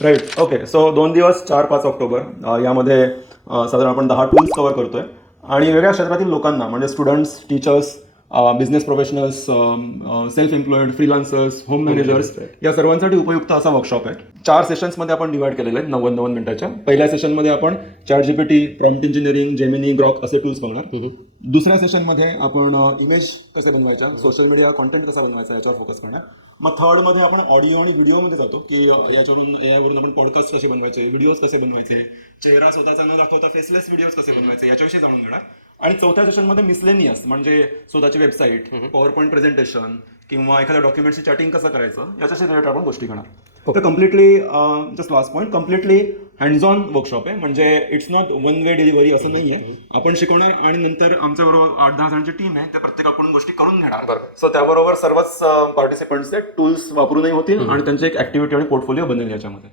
Right. Okay. So 2 दिवस 4-5 October यामध्ये साधारण आपण 10 टूल्स कव्हर करतोय आणि वेगळ्या क्षेत्रातील लोकांना म्हणजे students, teachers, business professionals, self employed, freelancers, home managers या सर्वांसाठी उपयुक्त असा वर्कशॉप आहे. 4 सेशन्समध्ये आपण डिवाइड केलेले आहेत 90-90 मिनिटाच्या. पहिल्या सेशनमध्ये आपण ChatGPT, prompt engineering, Gemini, Grok असे टूल्स बघणार. दुसऱ्या सेशनमध्ये आपण इमेज कसे बनवायच्या, सोशल मीडिया कॉन्टेंट कसा बनवायचा याच्यावर फोकस करणार. मग थर्डमध्ये आपण ऑडिओ आणि व्हिडिओमध्ये जातो की यावरून आपण पॉडकास्ट कसे बनवायचे, व्हिडिओज कसे बनवायचे, चेहरा स्वतःचा न दाखवता फेसलेस व्हिडिओज कसे बनवायचे याच्याविषयी जाणून घेणार. आणि चौथ्या सेशनमध्ये मिसलेनियस म्हणजे स्वतःची वेबसाईट, पॉवर पॉईंट प्रेझेंटेशन किंवा एखाद्या डॉक्युमेंटची चॅटिंग कसं करायचं याच्याशी रिलेटेड आपण गोष्टी करणार. तर completely just last point, completely hands on workshop आहे. म्हणजे it's not one way delivery असं नाही आहे. आपण शिकवणार आणि नंतर आमच्याबरोबर 8-10 जणांची टीम आहे, त्या प्रत्येकाकडून गोष्टी करून घेणार. सो त्याबरोबर सर्वच पार्टिसिपंट्स टूल्स वापरूनही होतील आणि त्यांची एक ऍक्टिव्हिटी आणि पोर्टफोलिओ बनेल याच्यामध्ये.